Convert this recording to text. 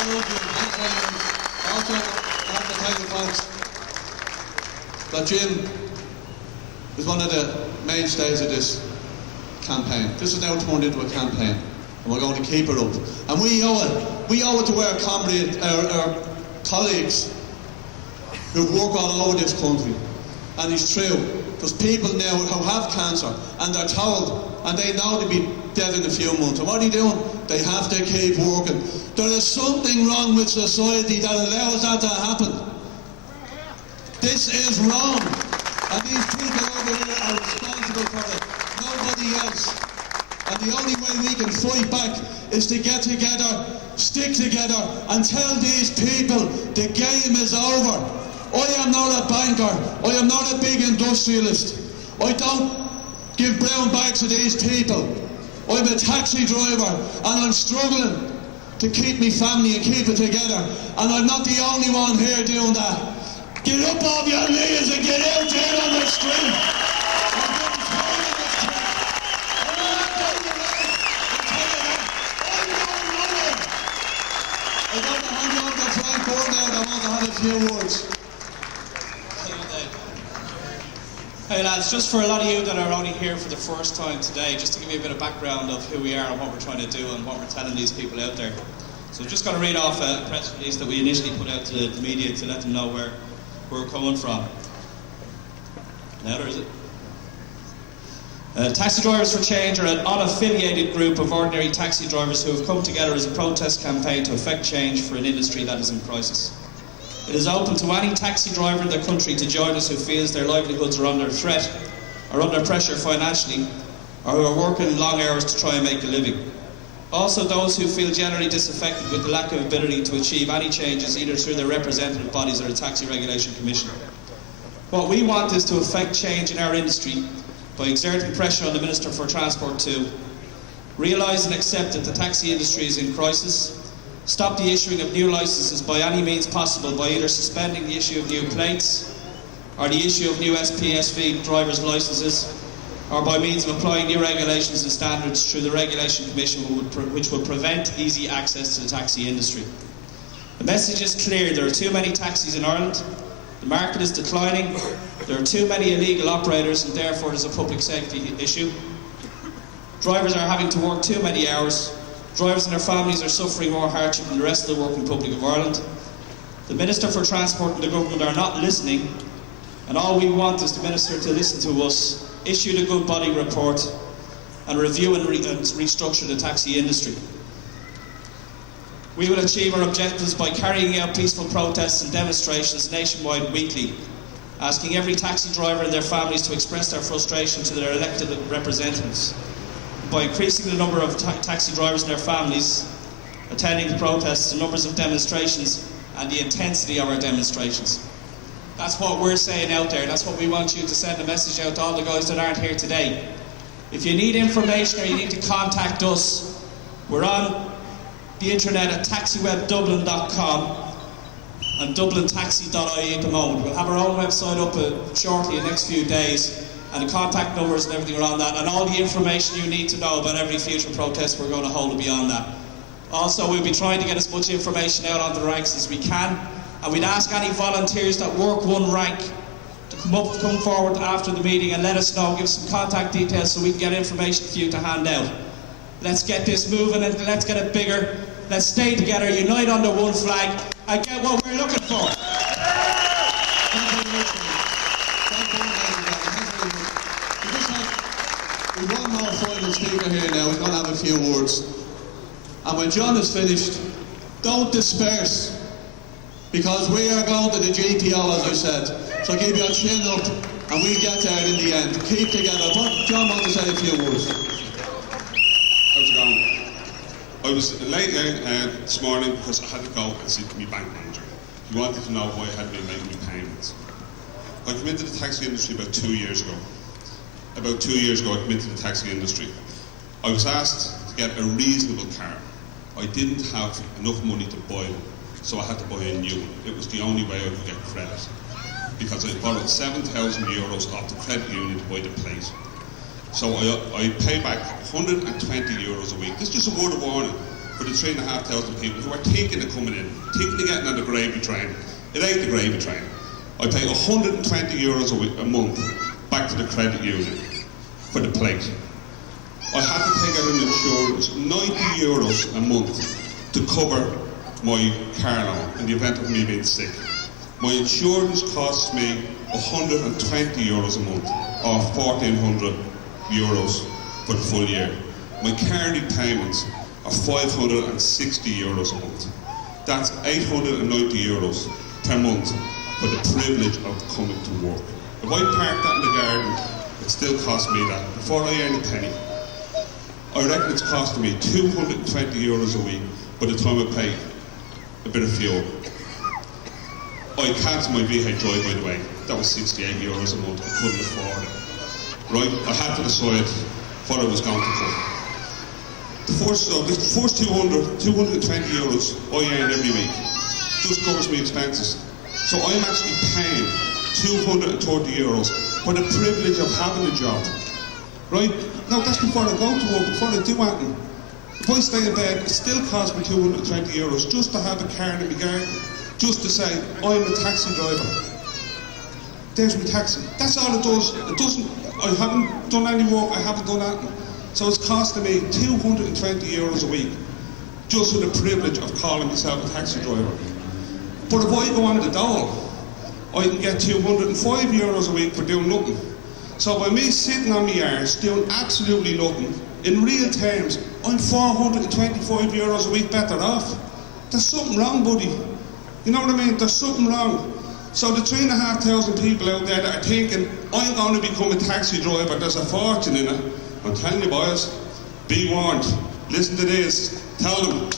Also, I have to thank the folks that Jim is one of the mainstays of this campaign. This is now turned into a campaign, and we're going to keep it up. And we owe it to our comrades, our colleagues who work all over this country. And it's true. There's people now who have cancer, and they're told, and they know they'll be dead in a few months. And what are they doing? They have to keep working. There is something wrong with society that allows that to happen. This is wrong. And these people over here are responsible for it. Nobody else. And the only way we can fight back is to get together, stick together, and tell these people the game is over. I am not a banker. I am not a big industrialist. I don't give brown bags to these people. I'm a taxi driver, and I'm struggling to keep my family and keep it together. And I'm not the only one here doing that. Get up off your knees and get out there on the street. I'm going to hand you over to Frank Bourne now. I want to have a few words. Hey lads, just for a lot of you that are only here for the first time today, just to give you a bit of background of who we are and what we're trying to do and what we're telling these people out there. So I'm just going to read off a press release that we initially put out to the media to let them know where we're coming from. Now there is it. Taxi Drivers for Change are an unaffiliated group of ordinary taxi drivers who have come together as a protest campaign to effect change for an industry that is in crisis. It is open to any taxi driver in the country to join us who feels their livelihoods are under threat, or under pressure financially, or who are working long hours to try and make a living. Also those who feel generally disaffected with the lack of ability to achieve any changes either through their representative bodies or the Taxi Regulation Commission. What we want is to effect change in our industry by exerting pressure on the Minister for Transport to realise and accept that the taxi industry is in crisis, stop the issuing of new licences by any means possible by either suspending the issue of new plates or the issue of new SPSV drivers' licences, or by means of applying new regulations and standards through the Regulation Commission which would prevent easy access to the taxi industry. The message is clear: there are too many taxis in Ireland, the market is declining, there are too many illegal operators, and therefore there's a public safety issue. Drivers are having to work too many hours. Drivers and their families are suffering more hardship than the rest of the working public of Ireland. The Minister for Transport and the government are not listening, and all we want is the Minister to listen to us, issue the good body report, and review and restructure the taxi industry. We will achieve our objectives by carrying out peaceful protests and demonstrations nationwide weekly, asking every taxi driver and their families to express their frustration to their elected representatives. By increasing the number of taxi drivers and their families attending the protests, the numbers of demonstrations and the intensity of our demonstrations. That's what we're saying out there. That's what we want you to send a message out to all the guys that aren't here today. If you need information or you need to contact us, we're on the internet at taxiwebdublin.com and dublintaxi.ie at the moment. We'll have our own website up shortly in the next few days, and the contact numbers and everything around that, and all the information you need to know about every future protest we're going to hold beyond that. Also, we'll be trying to get as much information out onto the ranks as we can, and we'd ask any volunteers that work one rank to come forward after the meeting and let us know, give some contact details so we can get information for you to hand out. Let's get this moving and let's get it bigger. Let's stay together, unite under one flag, and get what we're looking for. We've one more final speaker here now. We're going to have a few words. And when John is finished, don't disperse, because we are going to the GPO, as I said. So keep your chin up, and we'll get there in the end. Keep together. John wants to say a few words. How's it going? I was late this morning because I had to go and see my bank manager. He wanted to know why I hadn't been making my payments. I came into the taxi industry about 2 years ago. About 2 years ago, I came into the taxi industry. I was asked to get a reasonable car. I didn't have enough money to buy one, so I had to buy a new one. It was the only way I could get credit, because I borrowed €7,000 off the credit union to buy the plate. So I pay back €120 a week. This is just a word of warning for the 3,500 people who are thinking of coming in, thinking of getting on the gravy train. It ain't the gravy train. I pay €120 a month back to the credit union for the plate. I had to take out an insurance, €90 a month to cover my car loan in the event of me being sick. My insurance costs me €120 a month, or €1,400 for the full year. My car repayments are €560 a month. That's €890 per month for the privilege of coming to work. If I park that in the garden, it still costs me that before I earn a penny. I reckon it's costing me €220 a week by the time I pay a bit of fuel. I cancelled my VHI, by the way. That was €68 a month. I couldn't afford it. Right? I had to decide what I was going to do. The first €220 I earn every week just covers my expenses. So I'm actually paying €230 for the privilege of having a job. Right? Now that's before I go to work, before I do anything. If I stay in bed, it still costs me €220 just to have a car in my garden. Just to say, I'm a taxi driver. There's my taxi. That's all it does. It doesn't, I haven't done any work, I haven't done anything. So it's costing me €220 a week just for the privilege of calling myself a taxi driver. But if I go on the dole, I can get €205 a week for doing nothing. So by me sitting on my arse doing absolutely nothing, in real terms, I'm €425 a week better off. There's something wrong, buddy. You know what I mean? There's something wrong. So the 3,500 people out there that are thinking, I'm going to become a taxi driver, there's a fortune in it. I'm telling you boys, be warned. Listen to this. Tell them.